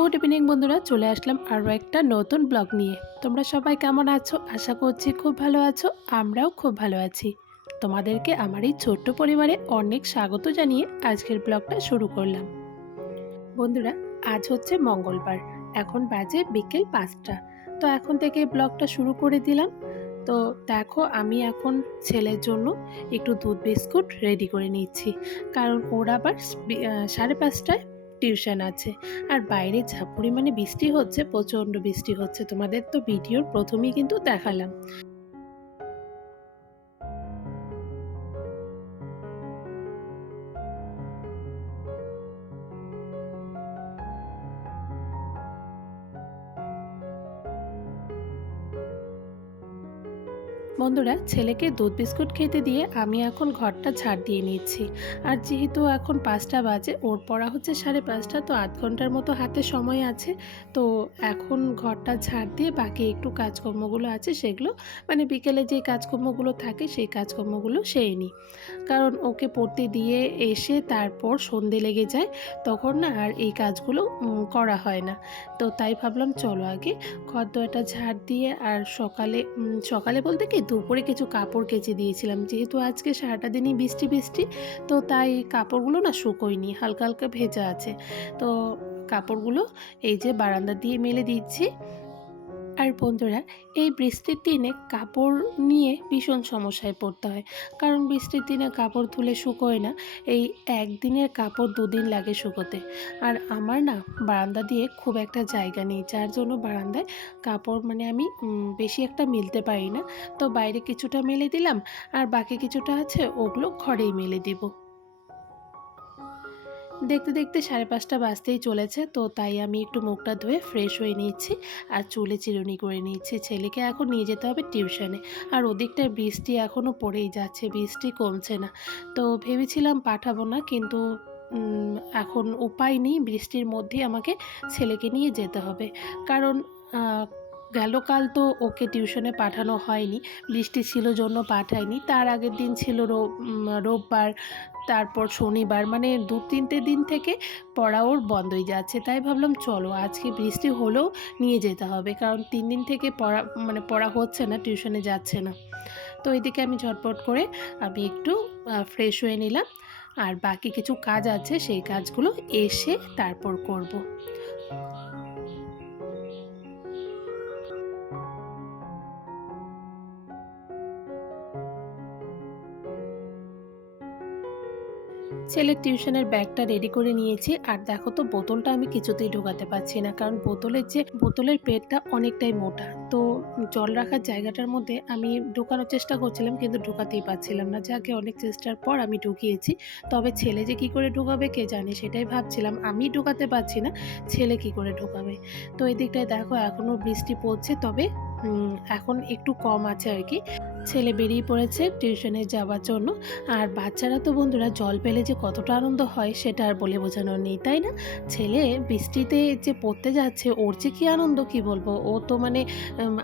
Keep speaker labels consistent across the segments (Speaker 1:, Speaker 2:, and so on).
Speaker 1: Good evening বন্ধুরা, চলে আসলাম আরও একটা নতুন ব্লগ নিয়ে। তোমরা সবাই কেমন আছো? আশা করছি খুব ভালো আছো, আমরাও খুব ভালো আছি। তোমাদেরকে আমার এই ছোট্ট পরিবারে অনেক স্বাগত জানিয়ে আজকের ব্লগটা শুরু করলাম। বন্ধুরা, আজ হচ্ছে মঙ্গলবার, এখন বাজে বিকেল পাঁচটা। তো এখন থেকে ব্লগটা শুরু করে দিলাম। তো দেখো, আমি এখন ছেলের জন্য একটু দুধ বিস্কুট রেডি করে নিচ্ছি। কারণ ওর আবার সাড়ে পাঁচটায় টিউশন আছে। আর বাইরে যা পরিমাণে বৃষ্টি হচ্ছে, প্রচণ্ড বৃষ্টি হচ্ছে। তোমাদের তো ভিডিওর প্রথমেই কিন্তু দেখালাম। বন্ধুরা, ছেলেকে দুধ বিস্কুট খেতে দিয়ে আমি এখন ঘরটা ছাড় দিয়ে নিচ্ছি। আর যেহেতু এখন পাঁচটা বাজে, ওর পড়া হচ্ছে সাড়ে পাঁচটা, তো আধ ঘণ্টার মতো হাতে সময় আছে। তো এখন ঘরটা ঝাড় দিয়ে বাকি একটু কাজকর্মগুলো আছে, সেগুলো মানে বিকেলে যে কাজকর্মগুলো থাকে, সেই কাজকর্মগুলো সেরে নিই। কারণ ওকে পড়তে দিয়ে এসে তারপর সন্ধে লেগে যায়, তখন না আর এই কাজগুলো করা হয় না। তো তাই ভাবলাম, চলো আগে ঘর দোয়াটা ঝাড় দিয়ে আর সকালে সকালে বলতে কি দুপুরে কিছু কাপড় কেচে দিয়েছিলাম। যেহেতু আজকে সারাটা দিনই বৃষ্টি বৃষ্টি, তো তাই কাপড়গুলো না শুকোয়নি, হালকা হালকা ভেজা আছে। তো কাপড়গুলো এই যে বারান্দা দিয়ে মেলে দিচ্ছি। আর বন্ধুরা, এই বৃষ্টির দিনে কাপড় নিয়ে ভীষণ সমস্যায় পড়তে হয়। কারণ বৃষ্টির দিনে কাপড় তুলে শুকোয় না, এই একদিনের কাপড় দুদিন লাগে শুকোতে। আর আমার না, বারান্দা দিয়ে খুব একটা জায়গা নেই, যার জন্য বারান্দায় কাপড় মানে আমি বেশি একটা মিলতে পারি না। তো বাইরে কিছুটা মেলে দিলাম, আর বাকি কিছুটা আছে ওগুলো ঘরেই মেলে দিব। দেখতে দেখতে সাড়ে পাঁচটা বাজতেই চলেছে, তো তাই আমি একটু মুখটা ধুয়ে ফ্রেশ হয়ে নিচ্ছি আর চুলে চিরুনি করে নিচ্ছি। ছেলেকে এখন নিয়ে যেতে হবে টিউশনে। আর ওদিকটায় বৃষ্টি এখনও পড়েই যাচ্ছে, বৃষ্টি কমছে না। তো ভেবেছিলাম পাঠাবো না, কিন্তু এখন উপায় নেই, বৃষ্টির মধ্যে আমাকে ছেলেকে নিয়ে যেতে হবে। কারণ গেল কাল তো ওকে টিউশনে পাঠানো হয়নি। বৃষ্টি ছিল জন্য পাঠায়নি। তার আগের দিন ছিল রোববার, তারপর শনিবার। মানে দু তিনটে দিন থেকে পড়া ওর বন্ধই যাচ্ছে। তাই ভাবলাম, চলো, আজকে বৃষ্টি হলেও নিয়ে যেতে হবে। কারণ তিন দিন থেকে পড়া মানে পড়া হচ্ছে না, টিউশনে যাচ্ছে না। তো এদিকে আমি ঝটপট করে আমি একটু ফ্রেশ হয়ে নিলাম। আর বাকি কিছু কাজ আছে, সেই কাজগুলো এসে তারপর করব। ছেলের টিউশনের ব্যাগটা রেডি করে নিয়েছি। আর দেখো তো, বোতলটা আমি কিছুতেই ঢোকাতে পারছি না, কারণ বোতলের যে, বোতলের পেটটা অনেকটাই মোটা। তো জল রাখার জায়গাটার মধ্যে আমি ঢোকানোর চেষ্টা করছিলাম, কিন্তু ঢোকাতেই পারছিলাম না। যাকে অনেক চেষ্টার পর আমি ঢুকিয়েছি। তবে ছেলে যে কি করে ঢোকাবে কে জানে, সেটাই ভাবছিলাম। আমি ঢোকাতে পারছি না, ছেলে কি করে ঢোকাবে? তো এই দিকটায় দেখো এখনও বৃষ্টি পড়ছে, তবে এখন একটু কম আছে আর কি। ছেলে বেরিয়ে পড়েছে টিউশনে যাওয়ার জন্য। আর বাচ্চারা তো বন্ধুরা, জল পেলে যে কতটা আনন্দ হয় সেটা আর বলে বোঝানোর নেই, তাই না? ছেলে বৃষ্টিতে যে পড়তে যাচ্ছে, ওর যে কী আনন্দ কি বলব? ও তো মানে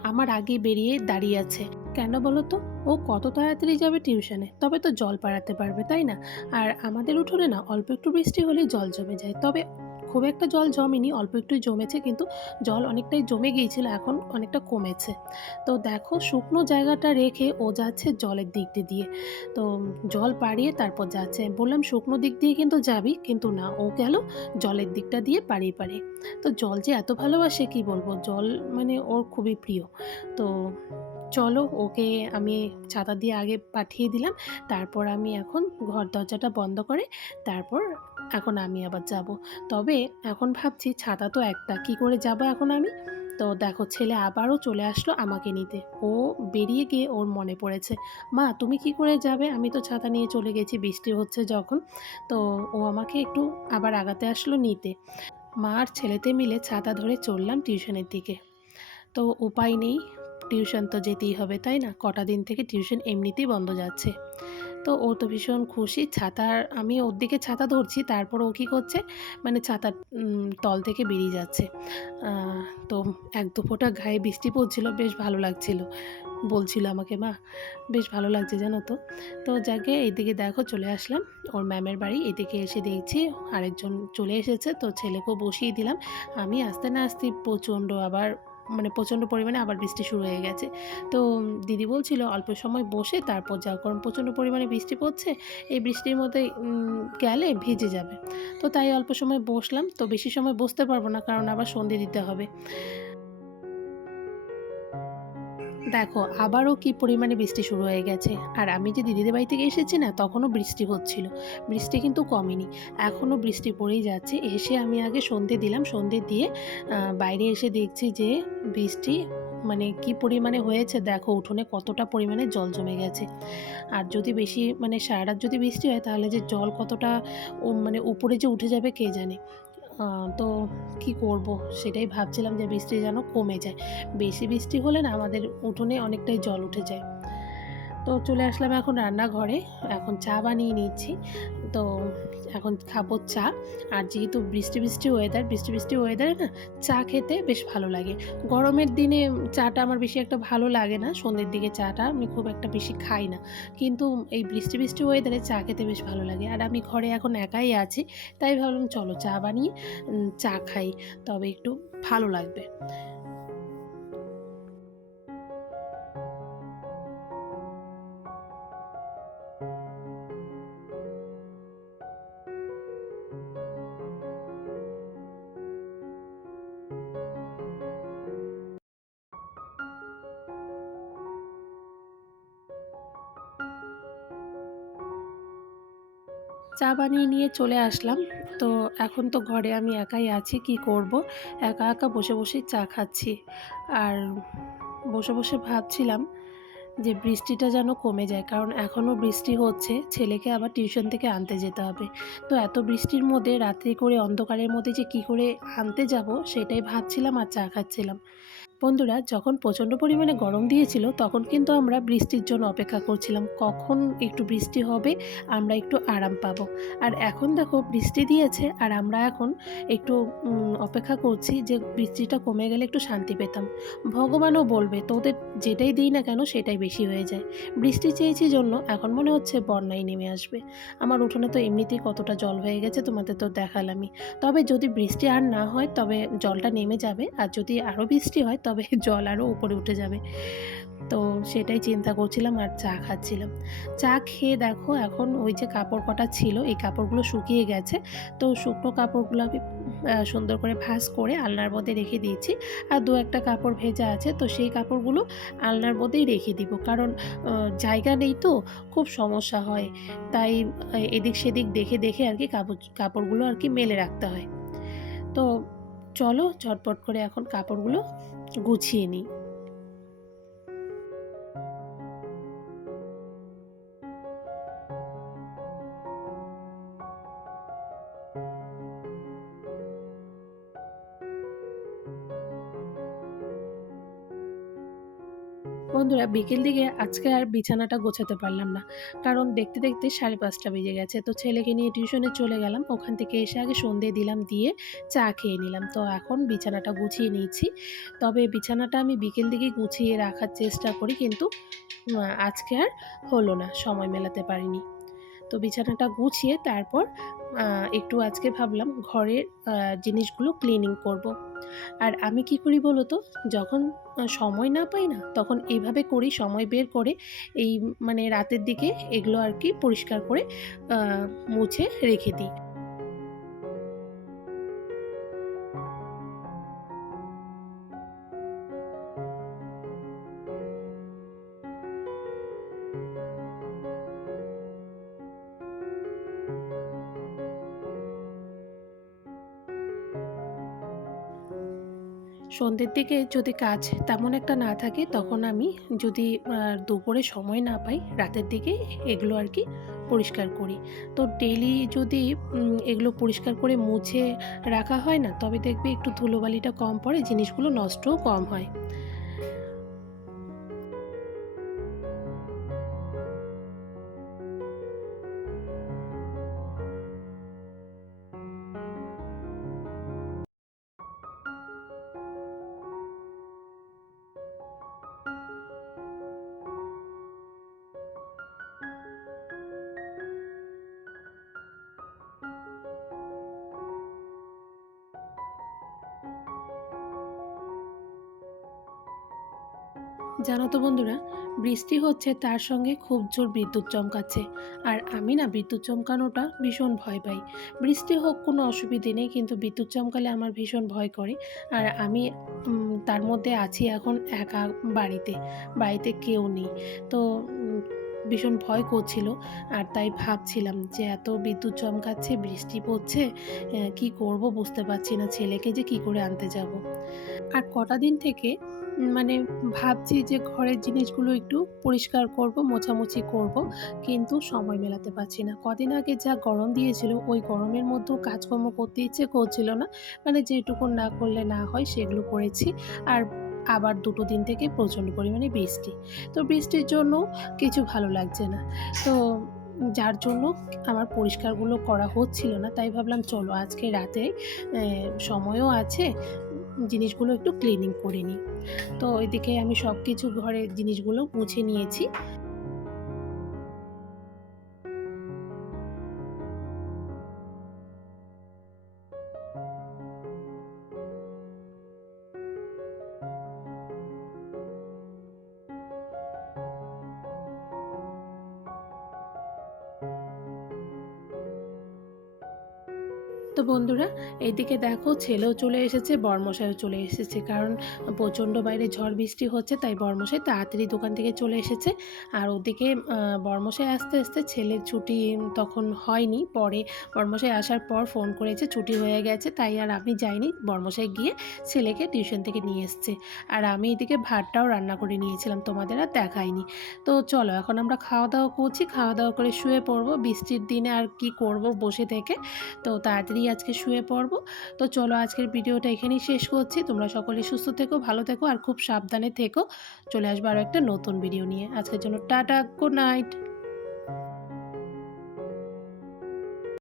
Speaker 1: আমার আগে বেরিয়ে দাঁড়িয়ে আছে। কেন বলো তো? ও কত তাড়াতাড়ি যাবে টিউশনে? তবে তো জল পাড়াতে পারবে, তাই না? আর আমাদের উঠোনে না, অল্প একটু বৃষ্টি হলেই জল জমে যায়। তবে খুব একটা জল জমেনি, অল্প একটু জমেছে কিন্তু জল অনেকটাই জমে গিয়েছিল, এখন অনেকটা কমেছে। তো দেখো শুকনো জায়গাটা রেখে ও যাচ্ছে জলের দিক দিয়ে তো জল পাড়িয়ে তারপর যাচ্ছে। বললাম শুকনো দিক দিয়ে কিন্তু যাবি, কিন্তু না, ও গেল জলের দিকটা দিয়ে পাড়িয়ে পাড়িয়ে। তো জল যে এত ভালোবাসে কি বলব, জল মানে ওর খুবই প্রিয়। তো চলো ওকে আমি ছাতা দিয়ে আগে পাঠিয়ে দিলাম, তারপর আমি এখন ঘর দরজাটা বন্ধ করে তারপর এখন আমি আবার যাব। তবে এখন ভাবছি ছাতা তো একটা। কি করে যাব এখন আমি? তো দেখো, ছেলে আবারও চলে আসলো আমাকে নিতে। ও বেরিয়ে গিয়ে ওর মনে পড়েছে, মা, তুমি কি করে যাবে? আমি তো ছাতা নিয়ে চলে গেছি, বৃষ্টি হচ্ছে যখন। তো ও আমাকে একটু আবার আগাতে আসলো নিতে। মা আর ছেলেতে মিলে ছাতা ধরে চললাম টিউশনের দিকে। তো উপায় নেই, টিউশন তো যেতেই হবে, তাই না? কটা দিন থেকে টিউশন এমনিতেই বন্ধ যাচ্ছে। তো ও তো ভীষণ খুশি। ছাতার, আমি ওর দিকে ছাতা ধরছি, তারপর ও কী করছে মানে ছাতার তল থেকে বেরিয়ে যাচ্ছে। তো এক দু ফোঁটা গায়ে বৃষ্টি পড়ছিল, বেশ ভালো লাগছিল। বলছিল আমাকে, মা, বেশ ভালো লাগছে জানো তো। তো যাকে এইদিকে দেখো, চলে আসলাম। ওর ম্যামের বাড়ি, এদিকে এসে দেখছি আরেকজন চলে এসেছে। তো ছেলেকেও বসিয়ে দিলাম। আমি আসতে না আসতে প্রচণ্ড আবার মানে প্রচণ্ড পরিমাণে আবার বৃষ্টি শুরু হয়ে গেছে। তো দিদি বলছিল, অল্প সময় বসে তারপর যাও কারণ প্রচণ্ড পরিমাণে বৃষ্টি পড়ছে, এই বৃষ্টির মধ্যে গেলে ভিজে যাবে। তো তাই অল্প সময় বসলাম, তো বেশি সময় বসতে পারব না, কারণ আবার সন্ধে দিতে হবে। দেখো, আবারও কি পরিমাণে বৃষ্টি শুরু হয়ে গেছে? আর আমি যে দিদিদের বাড়ি থেকে এসেছি না, তখনও বৃষ্টি হচ্ছিল। বৃষ্টি কিন্তু কমেনি। এখনও বৃষ্টি পড়েই যাচ্ছে। এসে আমি আগে সন্ধে দিলাম। সন্ধে দিয়ে বাইরে এসে দেখছি যে বৃষ্টি মানে কি পরিমাণে হয়েছে, দেখো উঠোনে কতটা পরিমাণে জল জমে গেছে। আর যদি বেশি মানে সারা রাত যদি বৃষ্টি হয়, তাহলে যে জল কতটা মানে উপরে যে উঠে যাবে কে জানে। তো কি করব? সেটাই ভাবছিলাম যে বৃষ্টি যেন কমে যায়। বেশি বৃষ্টি হলে না আমাদের উঠোনে অনেকটাই জল উঠে যায়। তো চলে আসলাম এখন রান্নাঘরে। এখন চা বানিয়ে নিচ্ছি। তো এখন খাব চা। আর যেহেতু বৃষ্টি বৃষ্টি ওয়েদার বৃষ্টি বৃষ্টি ওয়েদারে না চা খেতে বেশ ভালো লাগে। গরমের দিনে চাটা আমার বেশি একটা ভালো লাগে না, সন্ধ্যের দিকে চাটা আমি খুব একটা বেশি খাই না। কিন্তু এই বৃষ্টি বৃষ্টি ওয়েদারে চা খেতে বেশ ভালো লাগে। আর আমি ঘরে এখন একাই আছি, তাই ভাবলাম চলো চা বানিয়ে চা খাই, তবে একটু ভালো লাগবে। চা বানিয়ে নিয়ে চলে আসলাম। তো এখন তো ঘরে আমি একাই আছি, কি করব? একা একা বসে বসে চা খাচ্ছি। আর বসে বসে ভাবছিলাম যে বৃষ্টিটা যেন কমে যায়, কারণ এখনও বৃষ্টি হচ্ছে, ছেলেকে আবার টিউশন থেকে আনতে যেতে হবে। তো এত বৃষ্টির মধ্যে, রাত্রি করে অন্ধকারের মধ্যে যে কি করে আনতে যাব, সেটাই ভাবছিলাম আর চা খাচ্ছিলাম। বন্ধুরা, যখন প্রচণ্ড পরিমাণে গরম দিয়েছিল, তখন কিন্তু আমরা বৃষ্টির জন্য অপেক্ষা করছিলাম। কখন একটু বৃষ্টি হবে, আমরা একটু আরাম পাবো। আর এখন দেখো, বৃষ্টি দিয়েছে, আর আমরা এখন একটু অপেক্ষা করছি যে বৃষ্টিটা কমে গেলে একটু শান্তি পেতাম। ভগবানও বলবে, তোদের যেটাই দিই না কেন, সেটাই বেশি হয়ে যায়। বৃষ্টি চেয়েছি জন্য, এখন মনে হচ্ছে বন্যায় নেমে আসবে। আমার উঠোনে তো এমনিতেই কতটা জল হয়ে গেছে, তোমাদের তো দেখালামই। তবে যদি বৃষ্টি আর না হয়, তবে জলটা নেমে যাবে, আর যদি আরও বৃষ্টি হয়, তবে জল আরও উপরে উঠে যাবে। তো সেটাই চিন্তা করছিলাম আর চা খাচ্ছিলাম। চা খেয়ে দেখো এখন ওই যে কাপড় কটা ছিল, এই কাপড়গুলো শুকিয়ে গেছে। তো শুকনো কাপড়গুলো আমি সুন্দর করে ভাঁজ করে আলনার মধ্যে রেখে দিয়েছি। আর দু একটা কাপড় ভেজা আছে, তো সেই কাপড়গুলো আলনার মধ্যেই রেখে দিব। কারণ জায়গা নেই তো, খুব সমস্যা হয়। তাই এদিক সেদিক দেখে দেখে আর কি কাপড়, কাপড়গুলো আর কি মেলে রাখতে হয়। তো চলো ঝটপট করে এখন কাপড়গুলো গুছিয়ে নিই। বন্ধুরা, বিকেল দিকে আজকে আর বিছানাটা গোছাতে পারলাম না। কারণ দেখতে দেখতে সাড়ে পাঁচটা বেজে গেছে। তো ছেলেকে নিয়ে টিউশনে চলে গেলাম। ওখান থেকে এসে আগে সন্ধে দিলাম, দিয়ে চা খেয়ে নিলাম। তো এখন বিছানাটা গুছিয়ে নিয়েছি। তবে বিছানাটা আমি বিকেল দিকে গুছিয়ে রাখার চেষ্টা করি, কিন্তু আজকে আর হলো না। সময় মেলাতে পারিনি। তো বিছানাটা গুছিয়ে তারপর একটু আজকে ভাবলাম ঘরের জিনিসগুলো ক্লিনিং করব। আর আমি কি করি বলো তো? যখন সময় না পাই না, তখন এইভাবে করি, সময় বের করে এই মানে রাতের দিকে এগুলো আর কি পরিষ্কার করে মুছে রেখে দিই। সন্ধ্যের দিকে যদি কাজ তেমন একটা না থাকে, তখন আমি যদি দুপুরে সময় না পাই, রাতের দিকে এগুলো আর কি পরিষ্কার করি। তো ডেলি যদি এগুলো পরিষ্কার করে মুছে রাখা হয় না, তবে দেখবে একটু ধুলোবালিটা কম পড়ে, জিনিসগুলো নষ্টও কম হয়। জানো তো বন্ধুরা, বৃষ্টি হচ্ছে তার সঙ্গে খুব জোর বিদ্যুৎ চমকাচ্ছে। আর আমি না বিদ্যুৎ চমকানোটা ভীষণ ভয় পাই। বৃষ্টি হোক, কোনো অসুবিধে নেই, কিন্তু বিদ্যুৎ চমকালে আমার ভীষণ ভয় করে। আর আমি তার মধ্যে আছি এখন একা বাড়িতে বাড়িতে কেউ নেই। তো ভীষণ ভয় করছিল। আর তাই ভাবছিলাম যে এত বিদ্যুৎ চমকাচ্ছে, বৃষ্টি পড়ছে কি করব বুঝতে পারছি না, ছেলেকে যে কি করে আনতে যাব। আর কটা দিন থেকে মানে ভাবছি যে ঘরের জিনিসগুলো একটু পরিষ্কার করব, মোছামুছি করব, কিন্তু সময় মেলাতে পারছি না। কদিন আগে যা গরম দিয়েছিল, ওই গরমের মধ্যেও কাজকর্ম করতে ইচ্ছে করছিল না। মানে যেটুকু না করলে না হয়, সেগুলো করেছি। আর আবার দুটো দিন থেকে প্রচণ্ড পরিমাণে বৃষ্টি। তো বৃষ্টির জন্য কিছু ভালো লাগছে না। তো যার জন্য আমার পরিষ্কারগুলো করা হচ্ছিল না, তাই ভাবলাম চলো আজকে রাতে সময়ও আছে জিনিসগুলো একটু ক্লিনিং করে নিই। তো ওইদিকে আমি সব কিছু ঘরের জিনিসগুলো মুছে নিয়েছি। তো বন্ধুরা এইদিকে দেখো ছেলেও চলে এসেছে, বর্মশাইও চলে এসেছে। কারণ প্রচণ্ড বাইরে ঝড় বৃষ্টি হচ্ছে, তাই বর্মশাই তাড়াতাড়ি দোকান থেকে চলে এসেছে। আর ওদিকে বর্মশাই আসতে আসতে ছেলের ছুটি তখন হয়নি, পরে বর্মশাই আসার পর ফোন করেছে, ছুটি হয়ে গেছে, তাই আর আমি যাইনি। বর্মশাই গিয়ে ছেলেকে টিউশন থেকে নিয়ে এসছে। আর আমি এদিকে ভাতটাও রান্না করে নিয়েছিলাম, তোমাদের আর দেখাইনি। তো চলো, এখন আমরা খাওয়া দাওয়া করছি খাওয়া দাওয়া করে শুয়ে পড়ব, বৃষ্টির দিনে আর কি করব বসে থেকে। তো তাড়াতাড়ি আজকে শুয়ে পড়ব। তো চলো আজকের ভিডিওটা এখানেই শেষ করছি। তোমরা সকলে সুস্থ থেকো, ভালো থেকো আর খুব সাবধানে থেকো। চলে আসব আরও একটা নতুন ভিডিও নিয়ে। আজকের জন্য টাটা গুড নাইট